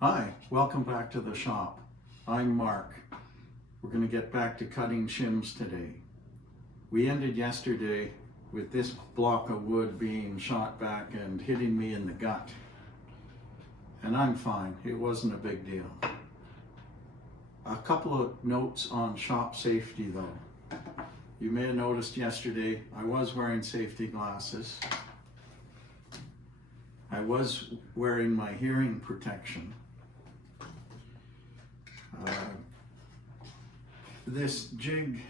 Hi, welcome back to the shop. I'm Mark. We're going to get back to cutting shims today. We ended yesterday with this block of wood being shot back and hitting me in the gut. And I'm fine, it wasn't a big deal. A couple of notes on shop safety though. You may have noticed yesterday I was wearing safety glasses. I was wearing my hearing protection. This jig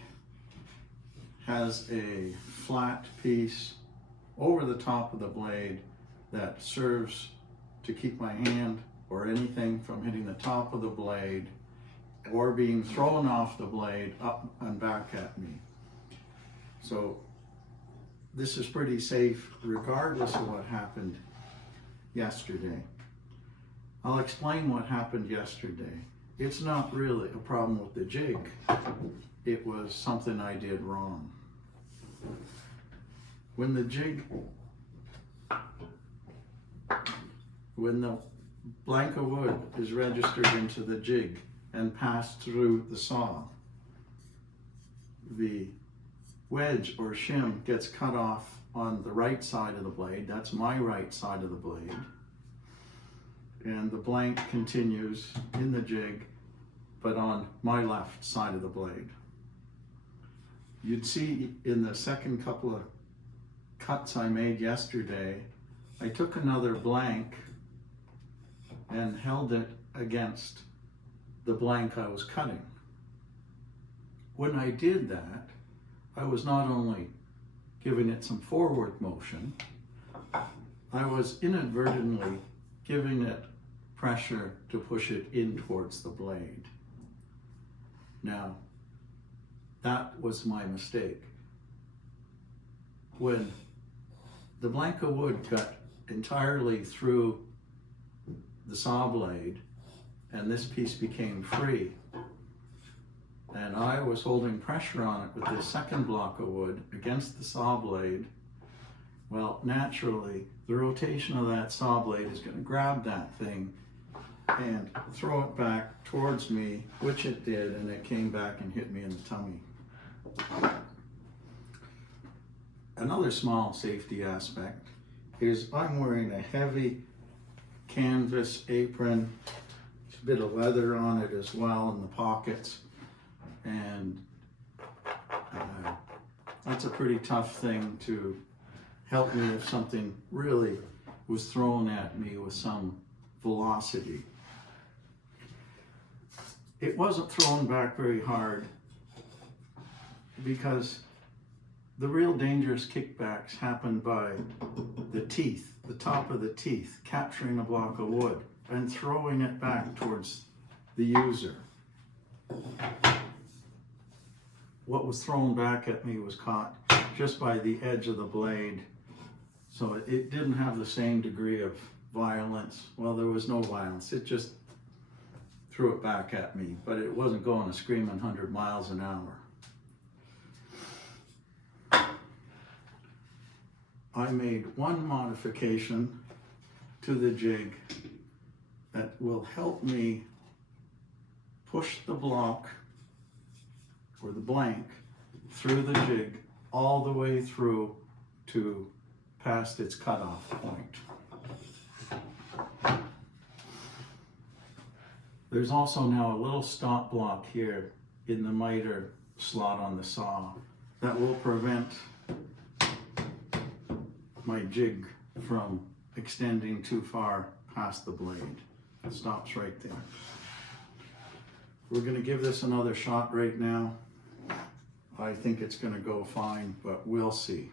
has a flat piece over the top of the blade that serves to keep my hand or anything from hitting the top of the blade or being thrown off the blade up and back at me. So this is pretty safe regardless of what happened yesterday. I'll explain what happened yesterday. It's not really a problem with the jig. It was something I did wrong. When the blank of wood is registered into the jig and passed through the saw, the wedge or shim gets cut off on the right side of the blade. That's my right side of the blade. And the blank continues in the jig, but on my left side of the blade. You'd see in the second couple of cuts I made yesterday, I took another blank and held it against the blank I was cutting. When I did that, I was not only giving it some forward motion, I was inadvertently giving it pressure to push it in towards the blade. Now, that was my mistake. When the blank of wood got entirely through the saw blade and this piece became free, and I was holding pressure on it with this second block of wood against the saw blade, well, naturally, the rotation of that saw blade is going to grab that thing and throw it back towards me, which it did, and it came back and hit me in the tummy. Another small safety aspect is I'm wearing a heavy canvas apron, a bit of leather on it as well in the pockets, and that's a pretty tough thing to help me if something really was thrown at me with some velocity. It wasn't thrown back very hard because the real dangerous kickbacks happen by the teeth, the top of the teeth, capturing a block of wood and throwing it back towards the user. What was thrown back at me was caught just by the edge of the blade. So it didn't have the same degree of violence. Well, there was no violence. It just threw it back at me, but it wasn't going a screaming 100 miles an hour. I made one modification to the jig that will help me push the block or the blank through the jig all the way through to past its cutoff point. There's also now a little stop block here in the miter slot on the saw that will prevent my jig from extending too far past the blade. It stops right there. We're going to give this another shot right now. I think it's going to go fine, but we'll see.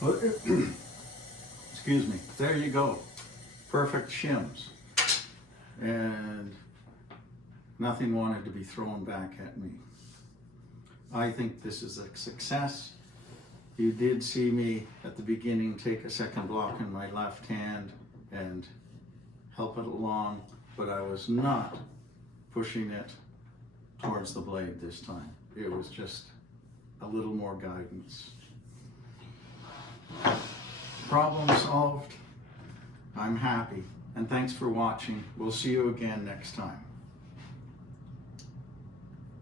Excuse me. There you go. Perfect shims. And nothing wanted to be thrown back at me. I think this is a success. You did see me at the beginning take a second block in my left hand and help it along, but I was not pushing it towards the blade this time. It was just a little more guidance. Problem solved. I'm happy. And thanks for watching. We'll see you again next time.